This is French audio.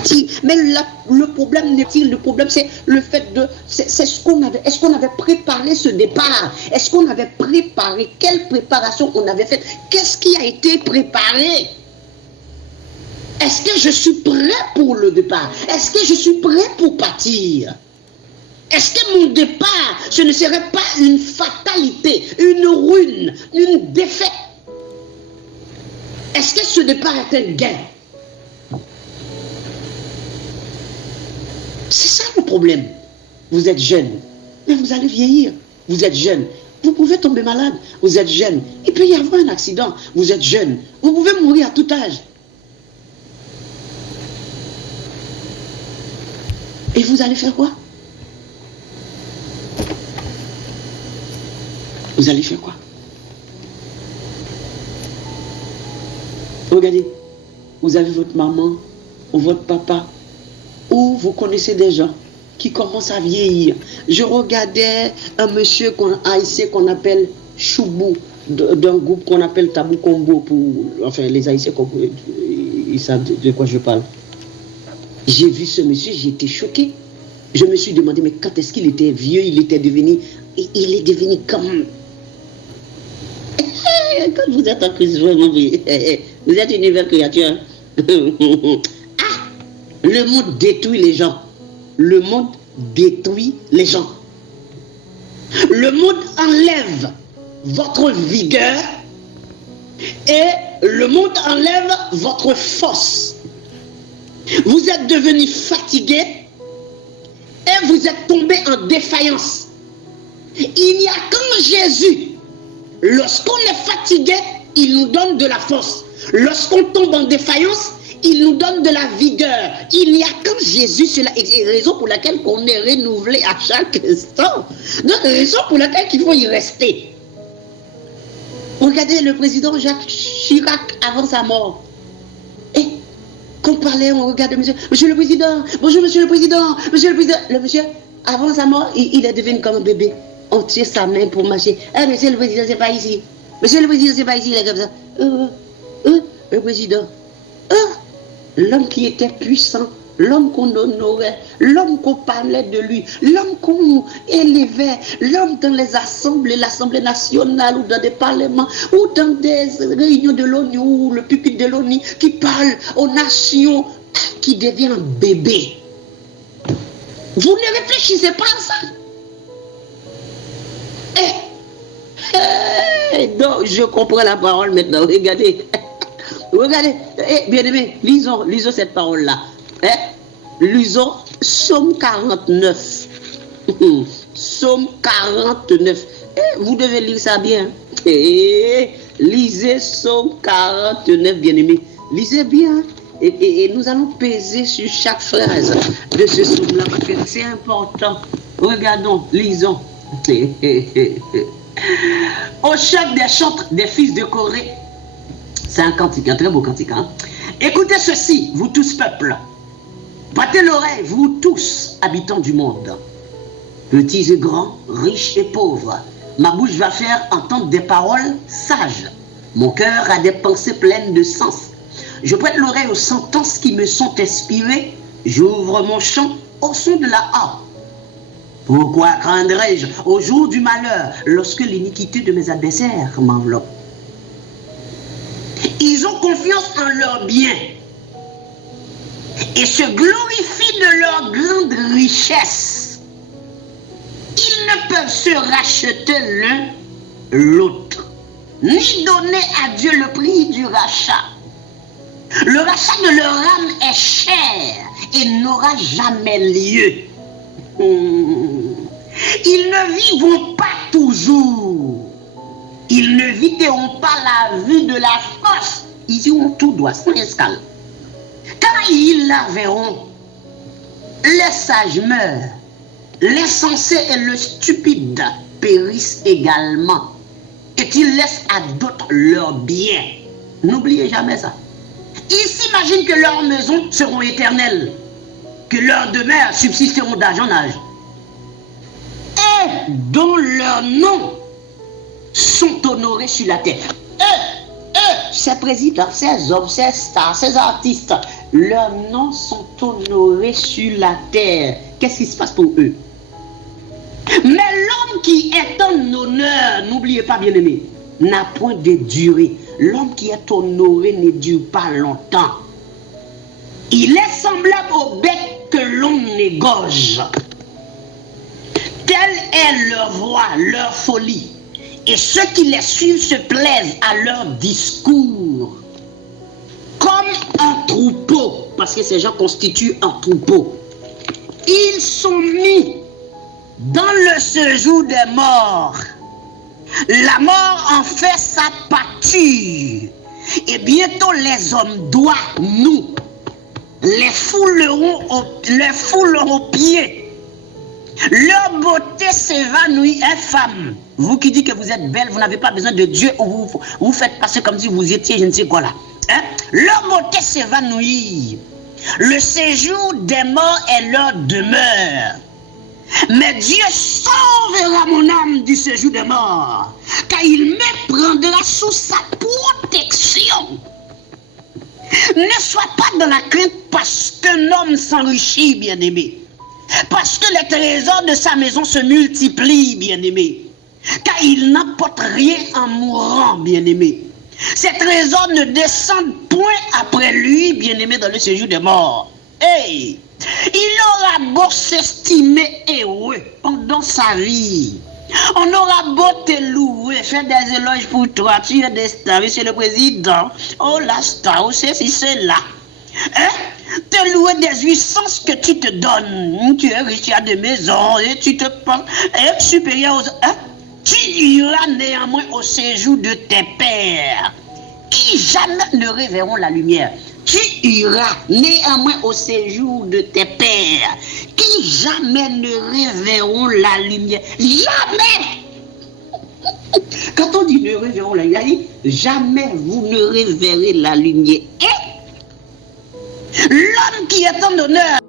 partir. Mais le problème n'est-il, le problème c'est le fait de, c'est ce qu'on avait, est-ce qu'on avait préparé ce départ? Est-ce qu'on avait préparé? Quelle préparation on avait faite? Qu'est-ce qui a été préparé? Est-ce que je suis prêt pour le départ? Est-ce que je suis prêt pour partir? Est-ce que mon départ, ce ne serait pas une fatalité, une ruine, une défaite? Est-ce que ce départ est un gain? C'est ça le problème. Vous êtes jeune, mais vous allez vieillir. Vous êtes jeune, vous pouvez tomber malade. Vous êtes jeune, il peut y avoir un accident. Vous êtes jeune, vous pouvez mourir à tout âge. Et vous allez faire quoi? Vous allez faire quoi? Regardez, vous avez votre maman ou votre papa, ou vous connaissez des gens qui commencent à vieillir. Je regardais un monsieur haïtien qu'on appelle Choubou, d'un groupe qu'on appelle Tabou Combo, enfin les haïtiens, ils savent de quoi je parle. J'ai vu ce monsieur, j'ai été choqué. Je me suis demandé, mais quand est-ce qu'il était vieux, il est devenu comme... Quand vous êtes en Christ, vraiment, vous êtes une nouvelle créature. Ah, le monde détruit les gens. Le monde détruit les gens. Le monde enlève votre vigueur et le monde enlève votre force. Vous êtes devenu fatigué et vous êtes tombé en défaillance. Il n'y a qu'en Jésus. Lorsqu'on est fatigué, il nous donne de la force. Lorsqu'on tombe en défaillance, il nous donne de la vigueur. Il n'y a qu'en Jésus, c'est la raison pour laquelle on est renouvelé à chaque instant. Donc, raison pour laquelle il faut y rester. Regardez le président Jacques Chirac avant sa mort. Et qu'on parlait, on regardait monsieur le président, bonjour monsieur le président, monsieur le président. Le monsieur, avant sa mort, il est devenu comme un bébé. On tire sa main pour marcher. Ah, monsieur le président, c'est pas ici. Monsieur le président, c'est pas ici, il est comme ça. Le président. L'homme qui était puissant, l'homme qu'on honorait, l'homme qu'on parlait de lui, l'homme qu'on élevait, l'homme dans les assemblées, l'Assemblée nationale ou dans des parlements, ou dans des réunions de l'ONU, ou le pupitre de l'ONU, qui parle aux nations, qui devient un bébé. Vous ne réfléchissez pas à ça? Donc, je comprends la parole maintenant. Regardez. Regardez. Bien-aimé, lisons cette parole-là. Lisons Psaume 49. Psaume 49. Vous devez lire ça bien. Lisez Psaume 49, bien-aimé. Lisez bien. Et nous allons peser sur chaque phrase de ce psaume-là parce que c'est important. Regardons, lisons. Au chef des chantres des fils de Corée. C'est un cantique, un très beau cantique. Hein? Écoutez ceci, vous tous peuples. Prêtez l'oreille, vous tous habitants du monde. Petits et grands, riches et pauvres. Ma bouche va faire entendre des paroles sages. Mon cœur a des pensées pleines de sens. Je prête l'oreille aux sentences qui me sont inspirées. J'ouvre mon chant au son de la harpe. Pourquoi craindrais-je au jour du malheur lorsque l'iniquité de mes adversaires m'enveloppe? Ils ont confiance en leur bien et se glorifient de leur grande richesse. Ils ne peuvent se racheter l'un l'autre, ni donner à Dieu le prix du rachat. Le rachat de leur âme est cher et n'aura jamais lieu. Ils ne vivront pas toujours. Ils ne viteront pas la vue de la force. Ils iront tout droit, sans escale. Quand ils la verront, les sages meurent, les sensés et le stupide périssent également. Et ils laissent à d'autres leurs biens. N'oubliez jamais ça. Ils s'imaginent que leurs maisons seront éternelles, que leurs demeures subsisteront d'âge en âge, et dont leurs noms sont honorés sur la terre. Ces présidents, ces hommes, ces stars, ces artistes, leurs noms sont honorés sur la terre. Qu'est-ce qui se passe pour eux? Mais l'homme qui est en honneur, n'oubliez pas, bien-aimé, n'a point de durée. L'homme qui est honoré ne dure pas longtemps. Il est semblable au bec que l'on égorge. Telle est leur voix, leur folie. Et ceux qui les suivent se plaisent à leur discours. Comme un troupeau, parce que ces gens constituent un troupeau. Ils sont mis dans le séjour des morts. La mort en fait sa pâture. Et bientôt les hommes doivent, nous, les fouleront aux pieds. Leur beauté s'évanouit, infâme. Vous qui dites que vous êtes belle, vous n'avez pas besoin de Dieu, ou vous faites passer comme si vous étiez je ne sais quoi là. Hein? Leur beauté s'évanouit. Le séjour des morts est leur demeure. Mais Dieu sauvera mon âme du séjour des morts, car il me prendra sous sa protection. Ne sois pas dans la crainte parce qu'un homme s'enrichit, bien-aimé. Parce que les trésors de sa maison se multiplient, bien-aimé. Car il n'apporte rien en mourant, bien-aimé. Ces trésors ne descendent point après lui, bien-aimé, dans le séjour des morts. Hey! Il aura beau s'estimer heureux pendant sa vie. On aura beau te louer, faire des éloges pour toi, tu es des stars, monsieur le président. Oh la star, oh ceci, cela. Hein? Te louer des jouissances que tu te donnes. Tu es riche, tu as des maisons et tu te penses être supérieur aux... Hein? Tu iras néanmoins au séjour de tes pères qui jamais ne reverront la lumière. Tu iras néanmoins au séjour de tes pères qui jamais ne reverront la lumière. Jamais! Quand on dit ne reverront la lumière, jamais vous ne reverrez la lumière. Et l'homme qui est en honneur